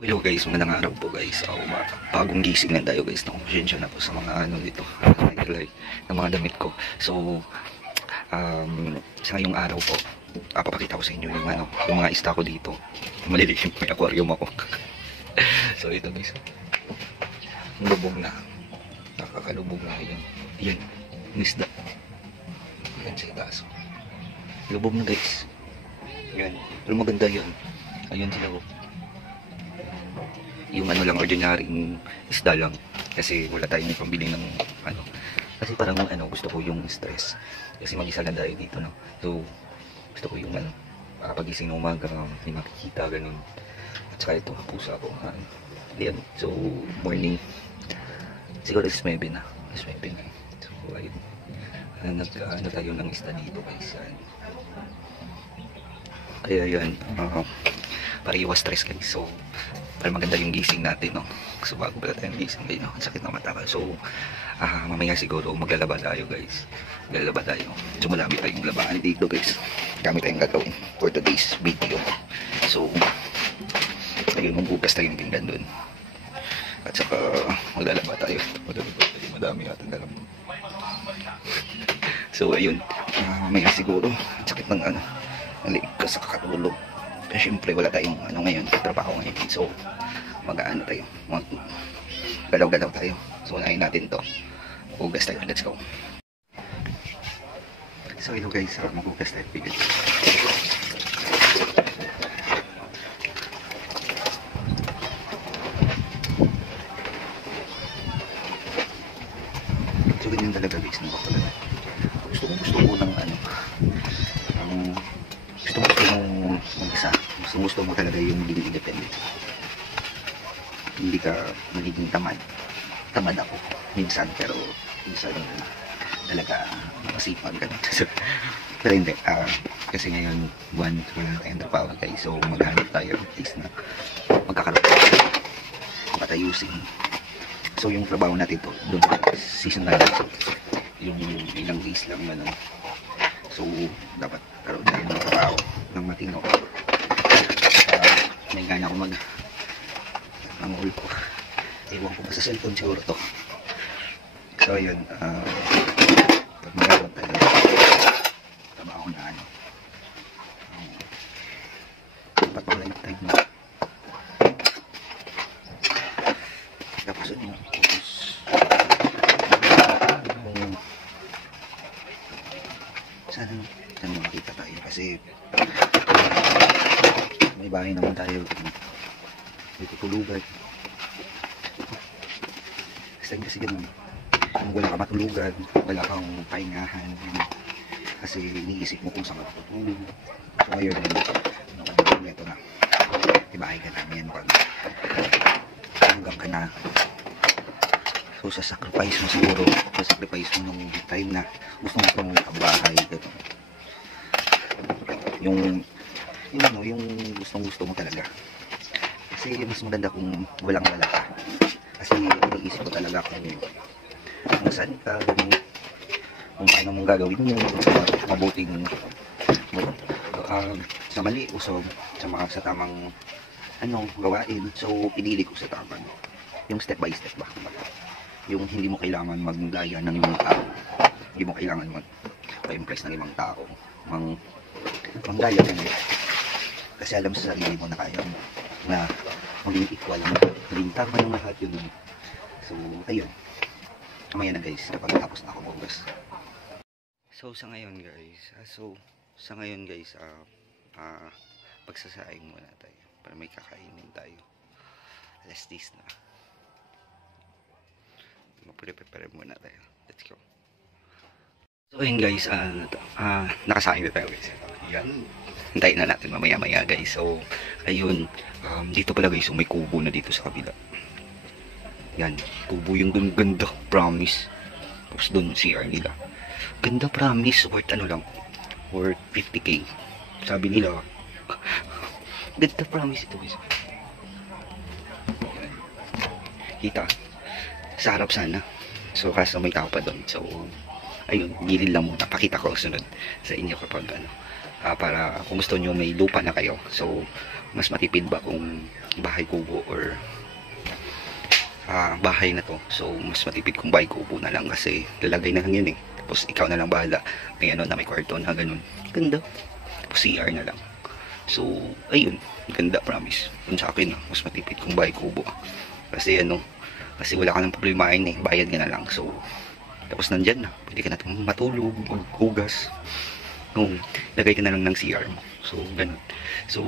Hello guys, magandang araw po guys. Bagong gising na tayo guys. Nakonsensya na po sa mga dito, like, ng mga damit ko. So, sa ngayong araw po, papakita ko sa inyo yung mga ista ko dito. Malilikim, may aquarium ako. So, ito guys. Lubog na. Nakakalubog na yun. Yan, isda. Yan sa itaas. Lubog na guys. Yan, pero maganda yun. Ayun sila po. Yung lang, ordinaryong isda lang. Kasi wala tayong pambili ng Kasi parang gusto ko yung stress. Kasi mag-isa lang tayo dito, no. So, gusto ko yung pagising ng umaga, may makikita, ganun. At saka ito, pusa ko. Ayan. So, morning. Siguro is 9 na. Is 9 na. So, ayun. Tayo ng isda dito, guys. Kaya yan. Para iwas stress, guys. So, para maganda yung gising natin, no. So bago pala tayong gising ngayon, no? Ang sakit ng mata ka. So mamaya siguro maglalaba tayo guys. Maglalaba tayo. So marami tayong labahan dito guys. Kami tayong gagawin for today's video. So ayun, magbukas tayong pinggan dun. At saka maglalaba tayo. Madami natin alam. So ayun, mamaya siguro sakit ng nalik ka sa kakatulog. Kasi syempre wala tayong ngayon, trabaho ngayon. So mag-aano tayo, galaw-galaw tayo. So unahin natin to. Hugas tayo, let's go. So ito guys, maghugas tayo. So ganyan talaga guys, gusto ko ng gusto mo talaga yung magiging independent. Hindi ka magiging tamad. Tamad ako minsan, pero minsan talaga masipag ka. Pero hindi, kasi ngayon buwan wala tayong trabaho guys. So maghanap tayo at least na magkakaroon patayusin. So yung trabaho natin to doon seasonal, yung ilang days lang gano'n. So dapat karoon tayo ng trabaho ng matino. May gana ako ang ulo ko. Ewan ko pa sa cellphone siguro to. So yun, pag magagawa tayo trabaho na dapat pala yung time na tapos sana makita tayo kasi may bahay naman tayo, may tutulugan. Kasi ganun, kung wala ka matulugan, wala kang pahingahan, kasi iniisip mo kung saan ka tutulog. So ayun, ito na, ibahay ka namin pag hanggang ka na. So sacrifice mo siguro, sacrifice mo nung time na gusto mo makabahay, yung gustong-gusto mo talaga. Kasi mas maganda kung walang-wala ka. Kasi iniisip ko talaga kung saan ka, kung paano mong gagawin mo, mabuting sa mali o sa tamang gawain. So pinili ko sa tamang yung step by step ba. Yung hindi mo kailangan maggaya ng ibang tao. Hindi mo kailangan mag-impress ng ibang tao. Manggaya ka na. Kasi alam sa sarili mo na kaya mo na maging equal mo, maging tama ng lahat yun. So ayun, mamaya na guys kapag tapos na ako maghugas. So sa ngayon guys pagsasaing muna tayo para may kakainin tayo. Alas 10 na, mag-prepare muna tayo. Let's go. So ayun guys, nakasaing na tayo guys. Yan, hintayin na natin mamaya guys. So ayun, dito pala guys, may kubo na dito sa kabila. Yan, kubo yung dun, ganda, promise. Tapos dun CR nila, ganda, promise. Worth worth 50k sabi nila. Ganda, promise ito guys. Yan, kita sa harap sana. So kaso may tao pa doon. So ayun, gilid lang muna. Pakita ko sunod sa inyo kapag para kung gusto nyo may lupa na kayo. So mas matipid ba kung bahay kubo or bahay na to. So mas matipid kung bahay kubo na lang kasi lalagay na lang yan eh. Tapos ikaw na lang bahala. May ano na, may kwarto na ganun. Ganda. Tapos CR na lang. So ayun, ganda, promise. Kung sa akin mas matipid kung bahay kubo. Kasi ano, kasi wala ka nang problemahin eh. Bayad ka na lang. So tapos nandyan na. Pwede ka na matulog, maghugas. Lagay ka na lang ng CR mo. So ganun. So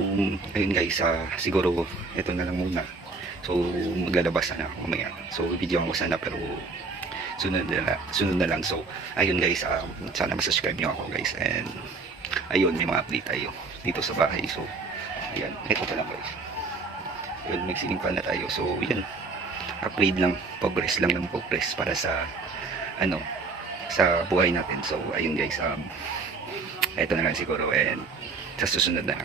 ayun guys, siguro ito na lang muna. So maglalabas na ako mamaya. So video ko sana pero sunod na lang. So ayun guys, sana masubscribe nyo ako guys. And ayun, may mga update tayo dito sa bahay. So ayan, ito pa lang guys. Ayun, mag-ceiling fan na tayo. So yun, upgrade lang, progress lang ng progress para sa ano, sa buhay natin. So ayun guys, ito na lang siguro, and sa susunod na lang.